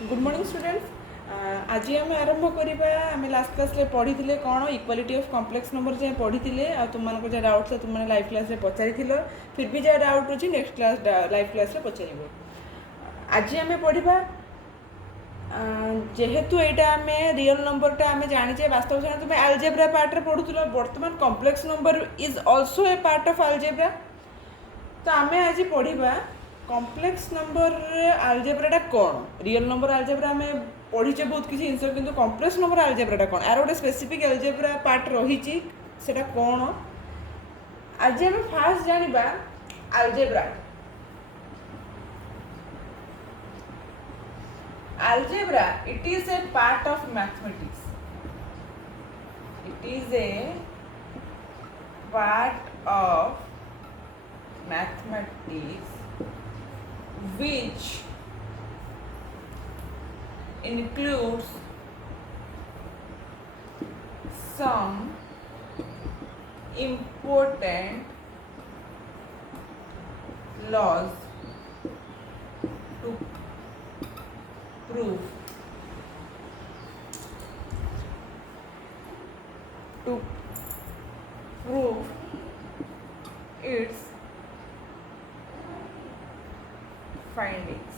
Good morning students. आज आम आरंभ करवा आम लास्ट क्लास पढ़ी कौन इक्वालिटी ऑफ कॉम्प्लेक्स नंबर जाए पढ़ी तुम जहाँ डाउट तुम लाइव क्लास पचारि फिर भी जहाँ डाउट अच्छी नेक्स्ट क्लास लाइव क्लास पचार। आज आम पढ़ा जेहेतु यहाँ आम रियल नंबरटा आम जाने वास्तव जाने तुम आलजेब्रा पार्ट पढ़ुल बर्तमान complex number is also a part of algebra. तो आम आज पढ़ा कॉम्प्लेक्स नंबर आलजेब्राटा कौन रियल नंबर आलजेब्रा आम पढ़ीचे बहुत किसी जिन कि कॉम्प्लेक्स नंबर आलजेब्राटा कौन यार गोटे स्पेसिफिक आलजेब्रा पार्ट रही सेटा कौन आज आम फास्ट जाना algebra. Algebra, it is a part of mathematics. It is a part of mathematics which includes some important laws to prove its findings.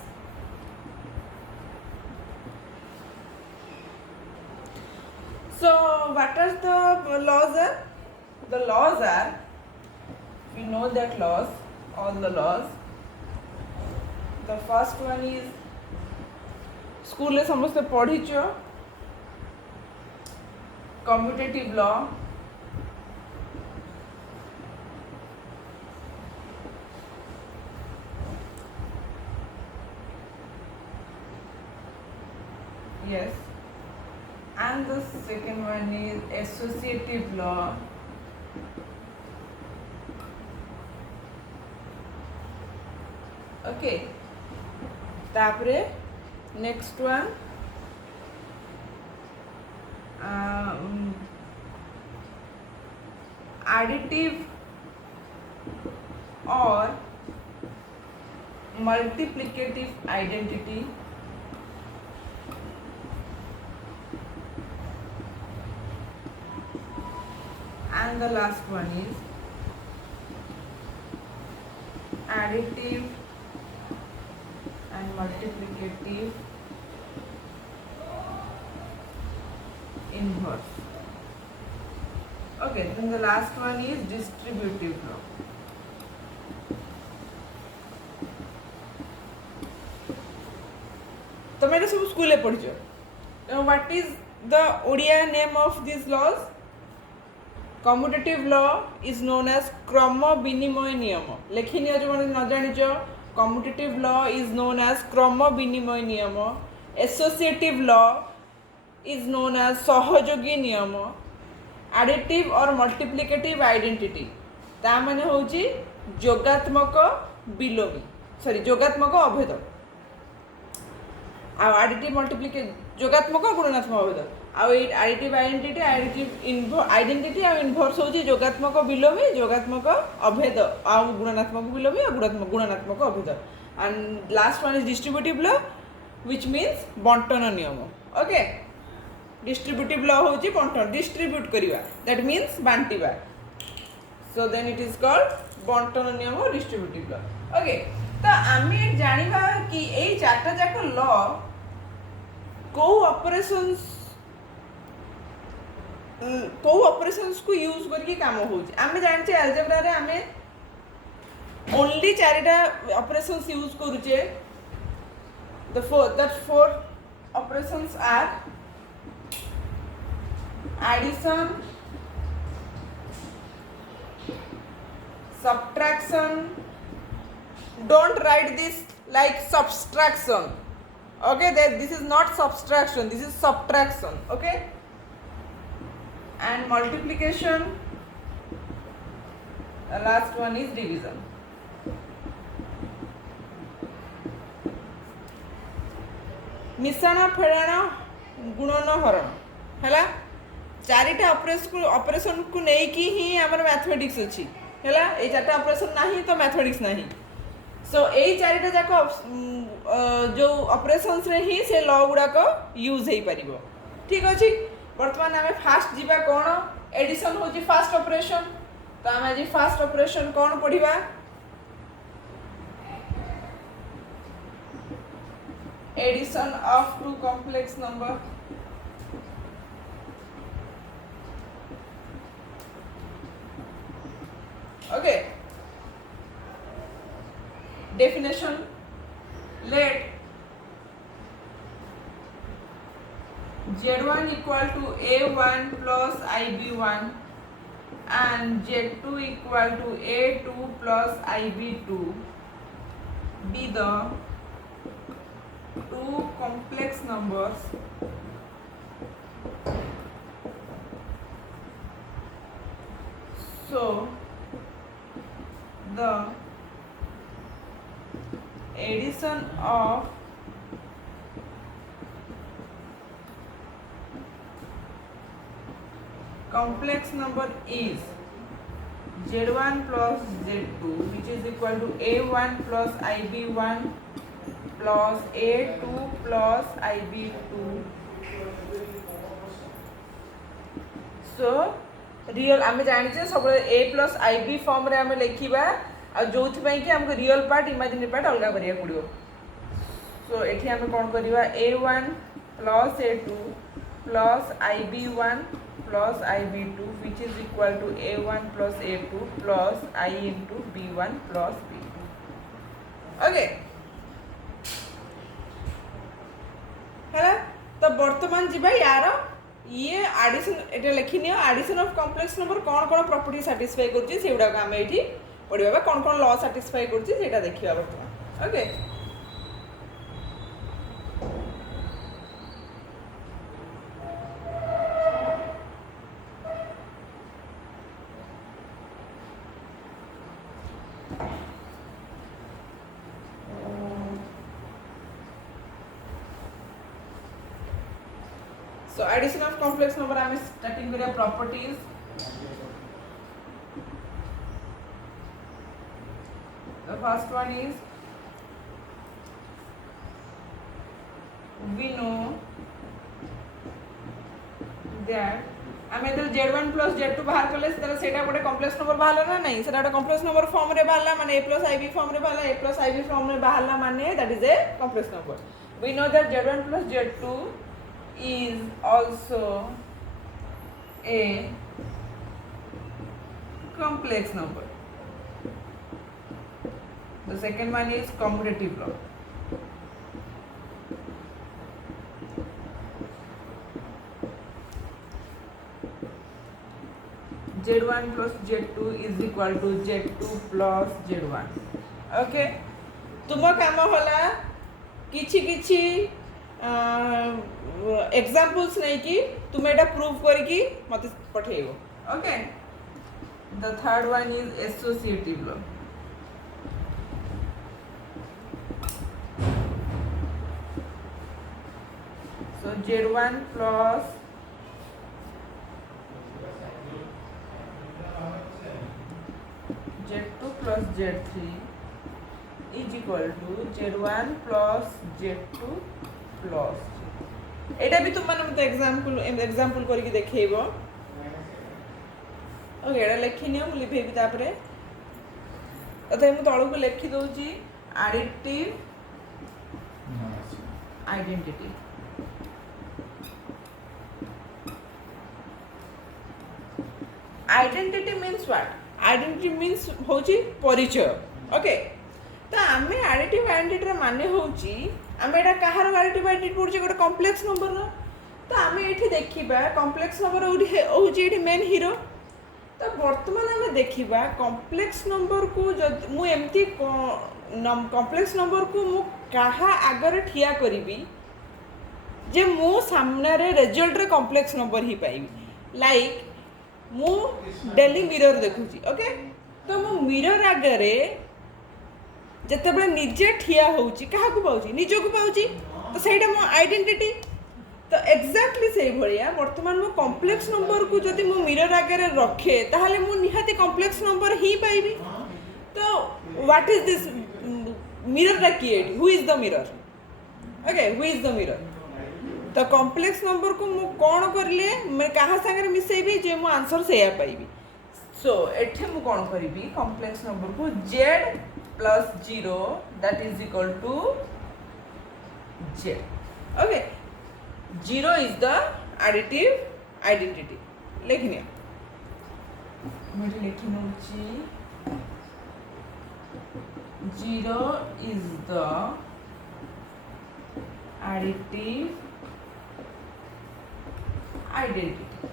So what are the laws are? The laws are, we know that laws, all the laws. The first one is school में समस्ते पढ़ीच commutative law. Yes, and the second one is associative law. Okay, तापरे next one additive or multiplicative identity. And the last one is additive and multiplicative inverse. Okay, then the last one is distributive law. तुम ये सब school में पढ़ी। What is the Odia name of this laws? Commutative law is known as क्रम विनिमय नियम। लिखी नि जो न जानिच commutative law is known as क्रम विनिमय नियम। Associative law is known as सहयोगी नियम। एडिटिव और मल्टीप्लिकेटिव आइडेंटिटी ता माने होची जोगात्मक विलोमी जोगात्मक अभेद। एडिटिव मल्टीप्लिकेटिव जोगात्मक गुणात्मक अभेद। एडिटिव आइडेंटिटी इनवर्स होची जोगात्मक विलोमी जोगात्मक अभेद गुणात्मक विलोमी और गुणात्मक अभेद। And last one is distributive law which means बंटन नियम। ओके, डिस्ट्रीब्यूटिव लॉ होची बंटन डिस्ट्रीब्यूट करिवा दैट मीन्स बांटिबा। So then it is called बंटन नियम डिस्ट्रीब्यूटिव लॉ। ओके, तो आमे जानिबा कि एई चारटा जाक लॉ को ऑपरेशंस को यूज करके काम होची। आमे जानचे अलजेब्रा रे आमे ओनली चारटा ऑपरेशंस यूज करूचे। The four operations are addition, subtraction. Don't write this like subtraction. Okay, this is not subtraction, this is subtraction. Okay, and multiplication. The last one is division. मिश्रण फेड़ाण गुणन हरण है चारिटा operation को लेकिन ही आमर मैथमेटिक्स अच्छी है ये चार्टा ऑपरेशन ना तो मैथमेटिक्स ना। सो यही चारिटा जाक जो ऑपरेशंस रे ही से लॉ गुड़ाक यूज हो पार ठीक अच्छे बर्तमान आम फास्ट जीवा कौन एडिशन हूँ फास्ट ऑपरेशन तो आम आज फास्ट ऑपरेशन कौन पढ़ा addition of two complex number okay definition let z1 equal to a1 plus ib1 and z2 equal to a2 plus ib2 be the two complex numbers so the addition of complex number is z1 plus z2 which is equal to a1 plus ib1 plus a2 plus ib2 so real आम जाने सब ए plus आई B form रे आम लिखा आ जो कि आमको real part imaginary part अलग करिया पड़ो सो एठी आम कौन करवा a1 plus a2 plus ib1 plus ib2 which is equal to a1 plus a2 plus I into b1 plus b2 okay है तो वर्तमान जीवा यार ये addition Etah लिखिनि addition of complex number कौन कौन प्रॉपर्टी सैटिस्फाई करछि सेउडा को हम एठी पढ़िबा कौन कौन लॉ सैटिस्फाई करछि सेटा देखिबा वर्तमान okay So addition of complex number I am starting with the properties. The first one is we know that आम जो z1 प्लस z2 बाहर कले सेटा गोटे कॉम्प्लेक्स नंबर बाहर ना नहीं सेटा गोटे कॉम्प्लेक्स नंबर फॉर्म रे बाहरला माने a प्लस ib फॉर्म रे बाहरला a प्लस ib फॉर्म रे बाहरला माने that is a complex number we know that z1 plus z2 is also a complex number. The second one is commutative law. z1 plus z2 is equal to z2 plus z1. Okay? तुम काम होला किछि किछि examples नहीं कि तुम एटा prove करके मत पठेइबो okay the third one is associative law so z1 plus z2 plus z3 is equal to z1 plus z2 plus एटा भी तुम माने मते एग्जांपल करके देखैबो ओके एटा लिखिनियो मु लिखेबी तापरे तथे मु तळु को लिखि दोची additive identity identity means what identity means होची परिचय ओके तो आमे एडिटिव आइडेंटिटी माने होची आम एटा कहार एडिटिव आइडेंटिटी पड़े गोटे कॉम्प्लेक्स नंबर तो आम ये देखा कॉम्प्लेक्स नंबर हूँ मेन हीरो तो बर्तमान आम देखा कॉम्प्लेक्स नंबर को मुझे कॉम्प्लेक्स नंबर को मु कहा आगे ठिया करी जे मो सामने रिजल्ट रे कॉम्प्लेक्स नंबर ही पाइबी लाइक मु डेली मिरर देखुची ओके तो मो मिरर आगे जिते बड़े निजे ठिया होची क्या पाऊँ निजक पाऊँ तो सहीटा मो आइडेंटिटी तो एक्जाक्टली से भाया बर्तमान मो कॉम्प्लेक्स नंबर को जदि मो मिरर आगे रखे ताहले मु निहाती कॉम्प्लेक्स नंबर ही पाइबी तो व्हाट इज दिस मिरर टा किए who is the mirror okay who is the mirror तो कॉम्प्लेक्स नंबर को मु कौन करले मैं कहा संगे मिसेबी जे मो आंसर सेया पाइबी सो एठे मु कौन करिबी कॉम्प्लेक्स नंबर को z plus 0 that is equal to z okay 0 is the additive identity लिखने मुझे लिखना चाहिए 0 is the additive identity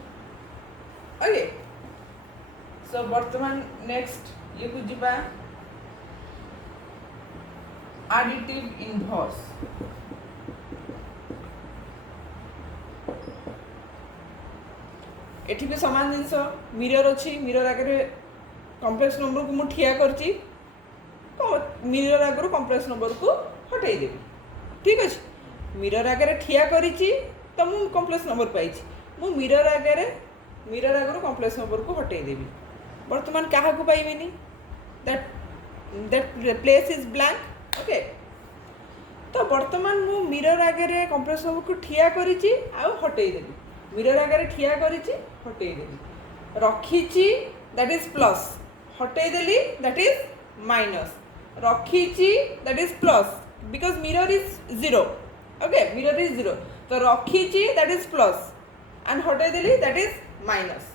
okay so वर्तमान next ये कुछ जीवा additive inverse एठी भी समान जिनस मिरर अच्छी मिरर आगे कॉम्प्लेक्स नंबर को मुझे ठिया करची मिरर आगे कॉम्प्लेक्स नंबर को हटाई देवी ठीक अच्छे मिरर आगे ठिया करिची तो मु कॉम्प्लेक्स नंबर पाई मु मिरर आगे कॉम्प्लेक्स नंबर को हटाई देवी वर्तमान क्या को पाइबेनी that that place is blank okay तो वर्तमान मु मिरर आगे कॉम्प्लेक्स नंबर को ठिया करिची आ हटाई देवी मिरर आगे ठिया करिची हटाई देवी रखीची दैट इज प्लस हटाई देली दैट इज माइनस रखीची that is plus because mirror is 0 okay mirror is 0 तो रखीची दैट इज प्लस एंड हटाई देली दैट इज माइनस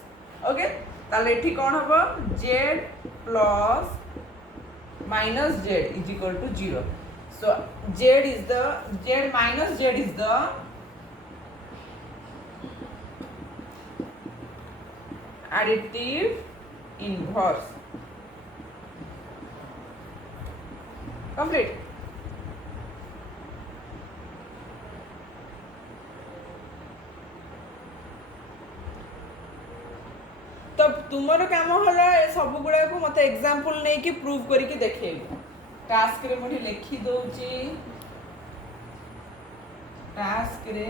ओके ताले एठी कोन हबो z plus minus z is equal to 0 so z minus z is the additive inverse complete तब तुमर काम हला सब गुड़ा को मते एग्जांपल नै कि प्रूव करी कि देखेबो टास्क रे मुझे लिखि दोची टास्क रे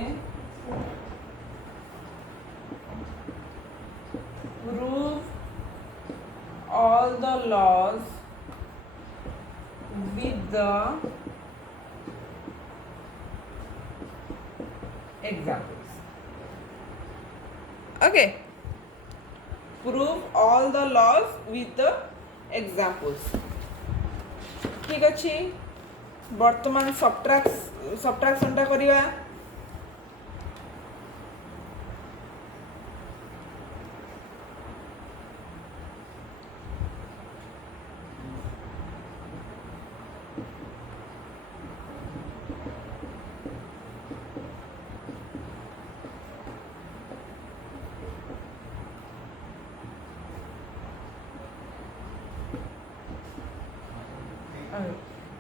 prove all the laws with the examples okay prove all the laws with the examples ठीक अच्छे वर्तमान सब्ट्रैक्शन टा करिवा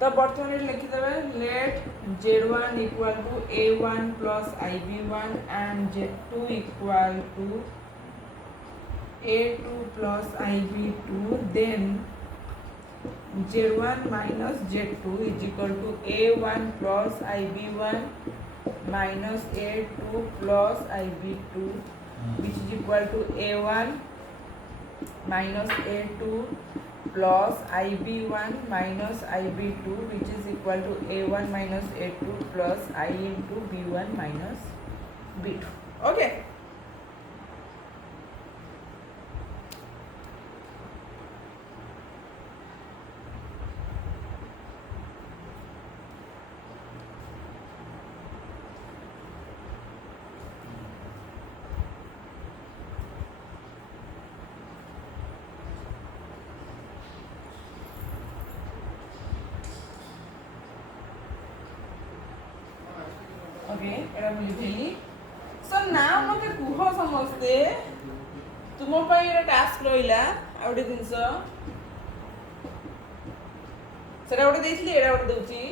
तो बर्तमान लिखी देवे let z1 equal to a1 plus ib1 and z2 equal to a2 plus ib2 then z1 minus z2 is equal to a1 plus ib1 minus a2 plus ib2 which is equal to a1 minus a2 plus ib1 minus ib2 which is equal to a1 minus a2 plus I into b1 minus b2 okay okay एटा बोली थेली सो ना मते कुह समस्ते तुम पई एटा task रहिला आउटे दिनस सेटा ओटे देइछली एटा ओटे दउची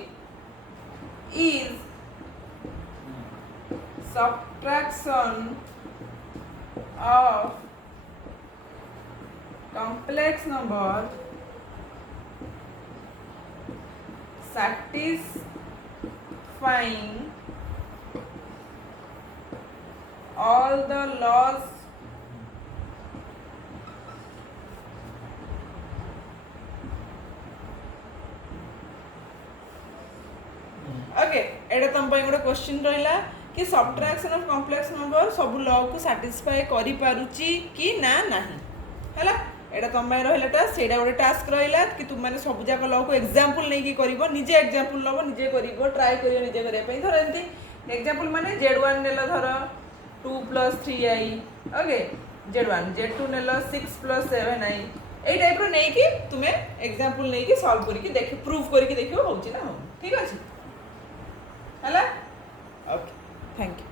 is subtraction of complex number satisfying all the laws okay एटा तुम गोटे क्वेश्चन रहा कि सब्ट्रैक्शन ऑफ कॉम्प्लेक्स नंबर सब लॉ को सैटिस्फाई करि पारुची कि ना नहीं हैला एटा तुम रहा टास्क सेटा गोटे टास्क रहा कि तुम मैंने सब जाक लॉ को एग्जांपल नहीं कि करिवो निजे एग्जांपल नबो निजे करिवो ट्राई करियो निजे करिया पई धर एंती एग्जांपल माने z1 नेला धर 2 + 3i ओके z1 z2 नेला 6 + 7i ए टाइप रो नहीं कि तुमे एग्जांपल नहीं कि सॉल्व करी कि देख प्रूफ करी कि देखियो होची ना हो ठीक अछि हैला ओके थैंक यू